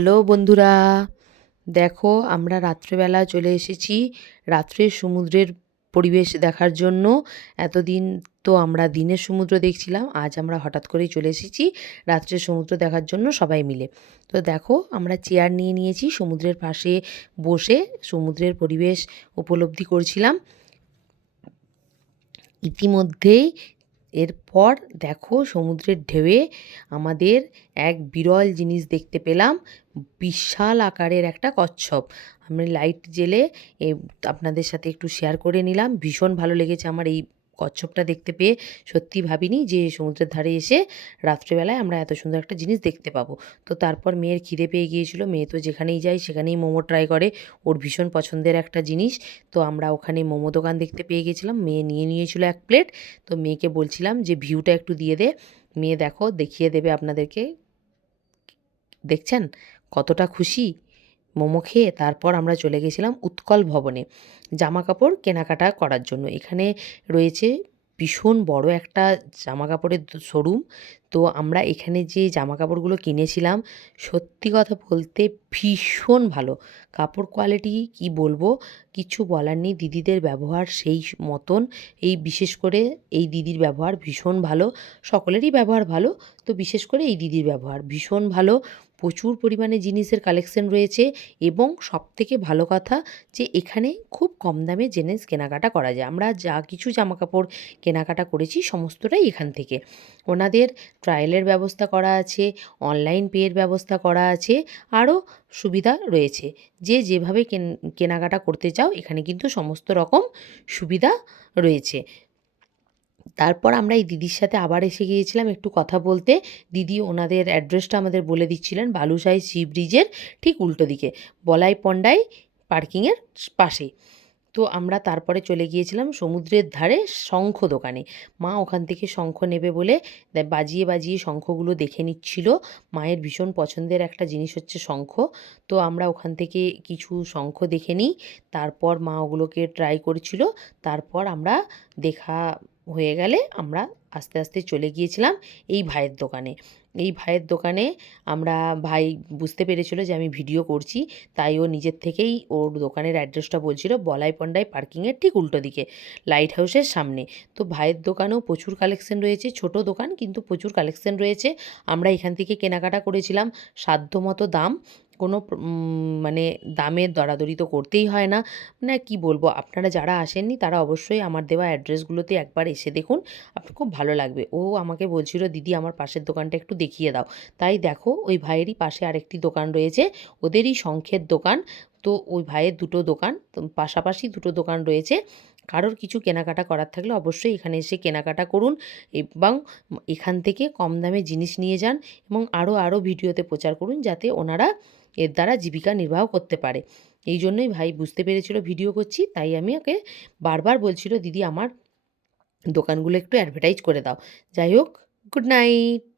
Hello বন্ধুরা, দেখো আমরা রাত্রেবেলা চলে এসেছি রাত্রের সমুদ্রের পরিবেশ দেখার জন্য। এতদিন তো আমরা দিনের সমুদ্র দেখছিলাম, আজ আমরা হঠাৎ করেই চলে এসেছি রাত্রের সমুদ্র দেখার জন্য সবাই মিলে। তো দেখো আমরা চেয়ার নিয়ে নিয়েছি, সমুদ্রের পাশে বসে সমুদ্রের পরিবেশ উপলব্ধি করছিলাম। ইতিমধ্যেই এরপর দেখো সমুদ্রের ঢেউয়ে আমাদের এক বিরল জিনিস দেখতে পেলাম, বিশাল আকারের একটা কচ্ছপ। আমি লাইট জেলে এ আপনাদের সাথে একটু শেয়ার করে নিলাম। ভীষণ ভালো লেগেছে আমার এই কচ্ছপটা দেখতে পেয়ে। সত্যি ভাবিনি যে সমুদ্রের ধারে এসে রাত্রেবেলায় আমরা এত সুন্দর একটা জিনিস দেখতে পাবো। তো তারপর মেয়ের খিদে পেয়ে গিয়েছিল, মেয়ে তো যেখানেই যায় সেখানেই মোমো ট্রাই করে, ওর ভীষণ পছন্দের একটা জিনিস। তো আমরা ওখানে মোমো দোকান দেখতে পেয়ে গেছিলাম, মেয়ে নিয়ে নিয়েছিল 1 প্লেট। তো মেয়েকে বলছিলাম যে ভিউটা একটু দিয়ে দে। মেয়ে দেখো দেখিয়ে দেবে আপনাদেরকে, দেখছেন কতটা খুশি মোমো খেয়ে। তারপর আমরা চলে গেছিলাম উৎকল ভবনে জামা কাপড় কেনাকাটা করার জন্য। এখানে রয়েছে ভীষণ বড় একটা জামা কাপড়ের শোরুম। তো আমরা এখানে যে জামা কাপড়গুলো কিনেছিলাম, সত্যি কথা বলতে ভীষণ ভালো কাপড় কোয়ালিটি, কি বলবো, কিছু বলার নেই। দিদিদের ব্যবহার সেই মতন, এই বিশেষ করে এই দিদির ব্যবহার ভীষণ ভালো। সকলেরই ব্যবহার ভালো, তো বিশেষ করে এই দিদির ব্যবহার ভীষণ ভালো। প্রচুর পরিমাণে জিনিসের কালেকশন রয়েছে এবং সবথেকে ভালো কথা যে এখানে খুব কম দামে জিনিস কেনাকাটা করা যায়। আমরা যা কিছু জামাকাপড় কেনাকাটা করেছি সমস্তটাই এখান থেকে। ওনাদের ট্রায়ালের ব্যবস্থা করা আছে, অনলাইন পেয়ের ব্যবস্থা করা আছে, আরও সুবিধা রয়েছে। যে যেভাবে কেনাকাটা করতে চাও এখানে কিন্তু সমস্ত রকম সুবিধা রয়েছে। তারপর আমরা এই দিদির সাথে আবার এসে গিয়েছিলাম একটু কথা বলতে। দিদি ওনাদের অ্যাড্রেসটা আমাদের বলে দিচ্ছিলেন, বালুশাহী সি ব্রিজের ঠিক উল্টো দিকে, বলাই পণ্ডাই পার্কিংয়ের পাশেই। তো আমরা তারপরে চলে গিয়েছিলাম সমুদ্রের ধারে শঙ্খ দোকানে। মা ওখান থেকে শঙ্খ নেবে বলে বাজিয়ে বাজিয়ে শঙ্খগুলো দেখে নিচ্ছিল। মায়ের ভীষণ পছন্দের একটা জিনিস হচ্ছে শঙ্খ। তো আমরা ওখান থেকে কিছু শঙ্খ দেখে নিই, তারপর মা ওগুলোকে ট্রাই করছিল। তারপর আমরা দেখা হয়ে গেলে আমরা আস্তে আস্তে চলে গিয়েছিলাম এই ভাইয়ের দোকানে। এই ভাইয়ের দোকানে আমরা, ভাই বুঝতে পেরেছিল যে আমি ভিডিও করছি, তাই ও নিজের থেকেই ওর দোকানের অ্যাড্রেসটা বলছিল, বলাই পণ্ডাই পার্কিংয়ের ঠিক উল্টো দিকে, লাইট হাউসের সামনে। তো ভাইয়ের দোকানেও প্রচুর কালেকশন রয়েছে, ছোট দোকান কিন্তু প্রচুর কালেকশন রয়েছে। আমরা এখান থেকে কেনাকাটা করেছিলাম, সাধ্যমতো দাম, কোনো মানে দামের দরাদরি তো করতেই হয় না। মানে কি বলবো, আপনারা যারা আসেননি তারা অবশ্যই আমার দেওয়া অ্যাড্রেসগুলোতে একবার এসে দেখুন, আপনার খুব ভালো লাগবে। ও আমাকে বলছিল দিদি আমার পাশের দোকানটা একটু দেখিয়ে দাও। তাই দেখো ওই ভাইয়েরই পাশে আরেকটি দোকান রয়েছে, ওদেরই শঙ্খের দোকান। তো ওই ভাইয়ের দুটো দোকান, তো পাশাপাশি দুটো দোকান রয়েছে। কারোর কিছু কেনাকাটা করার থাকলে অবশ্যই এখানে এসে কেনাকাটা করুন এবং এখান থেকে কম দামে জিনিস নিয়ে যান এবং আরও ভিডিওতে প্রচার করুন, যাতে ওনারা এর দ্বারা জীবিকা নির্বাহ করতে পারে। এই জন্যই ভাই বুঝতে পেরেছিল ভিডিও করছি, তাই আমি ওকে বারবার বলছিল দিদি আমার দোকানগুলো একটু অ্যাডভার্টাইজ করে দাও। যাই হোক, গুড নাইট।